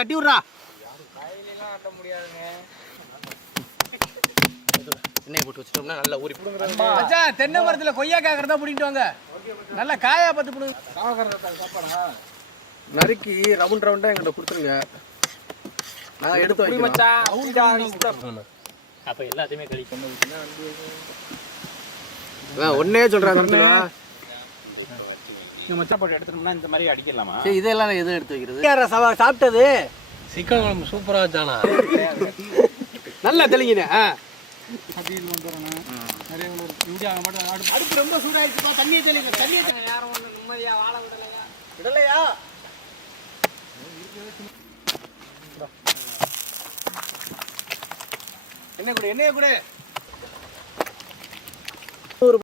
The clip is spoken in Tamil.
கட்டி விடுறா. எண்ணெய் போட்டு வச்சிட்டோம்னா நல்லா ஊறி மச்சான். தென்னை மரத்துல கொய்யாக்காய் இருந்தா பிடிக்கிட்டு வாங்க. நல்லா காயா பார்த்து பிடிங்க. நறுக்கி ரவுண்ட் ரவுண்டா எங்கிட்ட கொடுத்துருங்க. நான் எடுத்து வைக்கிறேன். அப்ப எல்லாத்தையுமே கழிக்கணும். ஒன்னே சொல்றாங்க மச்சா போட்டு எடுத்துட்டோம்னா இந்த மாதிரி அடிக்கலாமா? இதெல்லாம் எதுவும் எடுத்து வைக்கிறது? சாப்பிட்டது சிக்கன் குழம்பு சூப்பரா வச்சானா? நல்லா தெளிங்கண்ணே. அடுப்பு ரொம்ப சூடாயிருச்சுப்பா. தண்ணியை தெளிங்க. தண்ணியை யாரும் ஒண்ணு நிம்மதியா வாழ விடலையா? என்ன கூட